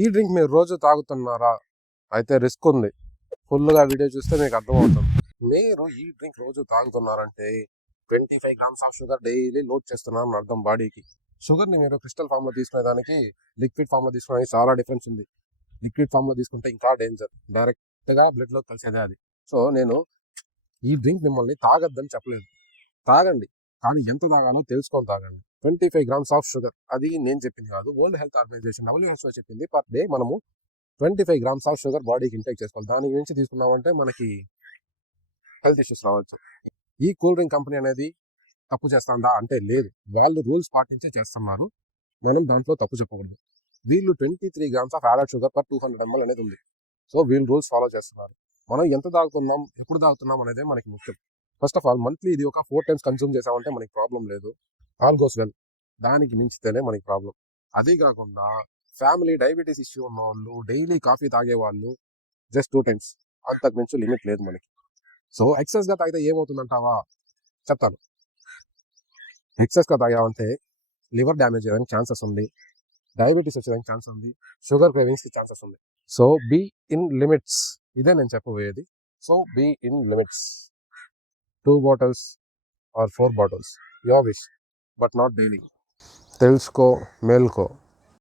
ఈ డ్రింక్ మీరు రోజు తాగుతున్నారా? అయితే రిస్క్ ఉంది. ఫుల్గా వీడియో చూస్తే మీకు అర్థమవుతుంది. మీరు ఈ డ్రింక్ రోజు తాగుతున్నారంటే 25 grams of sugar daily load చేస్తున్నారని అర్థం బాడీకి. షుగర్ని మీరు క్రిస్టల్ ఫామ్లో తీసుకునేదానికి లిక్విడ్ ఫామ్లో తీసుకునేదానికి చాలా డిఫరెన్స్ ఉంది. లిక్విడ్ ఫామ్లో తీసుకుంటే ఇంకా డేంజర్, డైరెక్ట్గా బ్లడ్లో కలిసేదే అది. సో నేను ఈ డ్రింక్ మిమ్మల్ని తాగొద్దని చెప్పలేదు, తాగండి, కానీ ఎంత తాగాలో తెలుసుకొని తాగండి. 25 గ్రామ్స్ ఆఫ్ షుగర్, అది నేను చెప్పింది కాదు, వరల్డ్ హెల్త్ ఆర్గనైజేషన్ WHO చెప్పింది. పర్ డే మనము 25 గ్రామ్స్ ఆఫ్ షుగర్ బాడీకి ఇంటేక్ చేసుకోవాలి. దాని గురించి తీసుకున్నామంటే మనకి హెల్త్ ఇష్యూస్ రావచ్చు. ఈ కూల్ డ్రింక్ కంపెనీ అనేది తప్పు చేస్తుందా అంటే లేదు, వాళ్ళు రూల్స్ పాటించే చేస్తున్నారు, మనం దాంట్లో తప్పు చెప్పకూడదు. వీళ్ళు 23 grams of added sugar per 200 ml అనేది ఉంది. సో వీళ్ళు రూల్స్ ఫాలో చేస్తున్నారు. మనం ఎంత తాగుతున్నాం, ఎప్పుడు తాగుతున్నాం అనేది మనకి ముఖ్యం. ఫస్ట్ ఆఫ్ ఆల్ మంత్లీ ఇది ఒక 4 times కన్సూమ్ చేసామంటే మనకి ప్రాబ్లం లేదు, ఆల్ గోస్ వెల్. దానికి మించితేనే మనకి ప్రాబ్లం. అదే కాకుండా ఫ్యామిలీ డయాబెటీస్ ఇష్యూ ఉన్న వాళ్ళు, డైలీ కాఫీ తాగే వాళ్ళు జస్ట్ 2 times, అంతకు మించి లిమిట్ లేదు మనకి. సో ఎక్సెస్గా తాగితే ఏమవుతుందంటావా? చెప్తాను. ఎక్సెస్గా తాగామంటే లివర్ డ్యామేజ్ అయ్యేదానికి ఛాన్సెస్ ఉంది, డయాబెటీస్ వచ్చేదానికి ఛాన్స్ ఉంది, షుగర్ క్రేవింగ్స్కి ఛాన్సెస్ ఉంది. సో బీ ఇన్ లిమిట్స్, ఇదే నేను చెప్పబోయేది. So be in limits. 2 bottles or 4 bottles, your wish, but not daily. తెలుసుకో, మేల్కో.